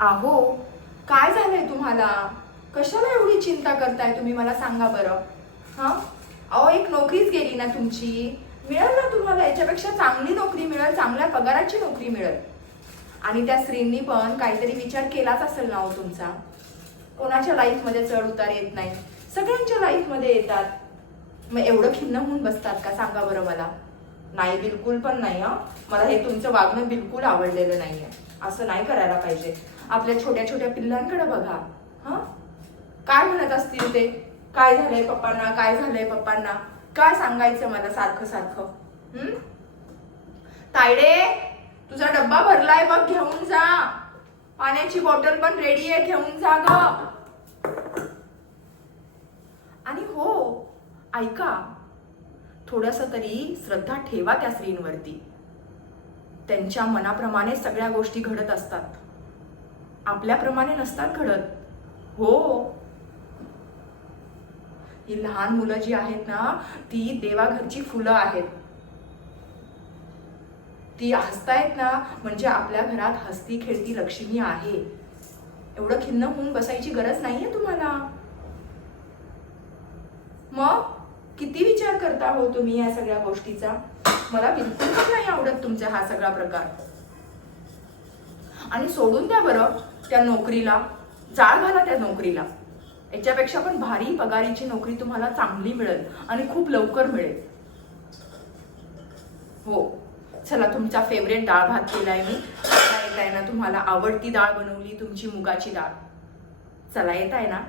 आहो, काय झालंय तुम्हाला? कशाला एवढी चिंता करताय तुम्ही, मला सांगा बरं. हा, अहो, एक नोकरीच गेली ना तुमची. मिळेल ना तुम्हाला याच्यापेक्षा चांगली नोकरी मिळेल, चांगल्या पगाराची नोकरी मिळेल. आणि त्या स्त्रींनी पण काहीतरी विचार केलाच असेल ना हो तुमचा. कोणाच्या लाईफमध्ये चढ उतार येत नाही, सगळ्यांच्या लाईफमध्ये येतात. मग एवढं खिन्न होऊन बसतात का, सांगा बरं मला. नाही, बिलकुल पण नाही. मला हे तुमचं वागणं बिलकुल आवडलेलं नाहीये. असं नाही करायला पाहिजे. आपल्या छोट्या छोट्या पिल्लांकडे बघा. हा, काय म्हणत असतील ते, काय झालंय पप्पांना, काय झालंय पप्पांना, काय सांगायचं मला सारखं सारखं. तायडे, तुझा डब्बा भरलाय बघ, घेऊन जा. पाण्याची बॉटल पण रेडी आहे, घेऊन जा ग. आणि हो, ऐका, थोडस तरी श्रद्धा ठेवा त्या स्त्रींवरती. त्यांच्या मनाप्रमाणे सगळ्या गोष्टी घडत असतात, आपल्याप्रमाणे नसतात घडत. हो, ही लहान मुलं जी आहेत ना, ती देवाघरची फुलं आहेत. ती हसतायत ना, म्हणजे आपल्या घरात हसती खेळती लक्ष्मी आहे. एवढं खिन्न होऊन बसायची गरज नाहीये तुम्हाला. मग किती विचार करता हो तुम्ही या सगळ्या गोष्टीचा. मला बिलकुल नाही आवडत तुमचा हा सगळा प्रकार. आणि सोडून द्या बरं त्या नोकरीला, जाळ घाला त्या नोकरीला. याच्यापेक्षा पण भारी पगारीची नोकरी तुम्हाला चांगली मिळेल आणि खूप लवकर मिळेल. हो, चला, तुमचा फेवरेट डाळ भात केलाय मी. येत आहे ना तुम्हाला, आवडती डाळ बनवली तुमची, मुगाची डाळ. चला, येत आहे ना.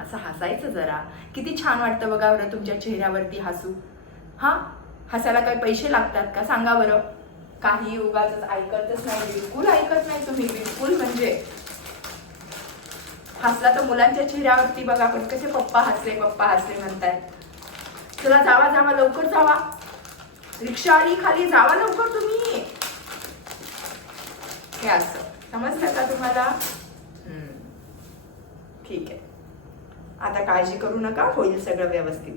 असं हसायचं जरा. किती छान वाटतं बघा बरं तुमच्या चेहऱ्यावरती हसू. हा, हसायला काही पैसे लागतात का, सांगा बरं. काही उगाच ऐकतच नाही, बिलकुल ऐकत नाही तुम्ही, बिलकुल. म्हणजे हसला तर मुलांच्या चेहऱ्यावरती बघा, पण कसे पप्पा हसले पप्पा हसले म्हणताय. चला, जावा जावा, लवकर जावा. रिक्षा आली खाली, जावा लवकर तुम्ही. हे असं समजलं का तुम्हाला? ठीक आहे, आता काळजी करू नका, होईल सगळं व्यवस्थित.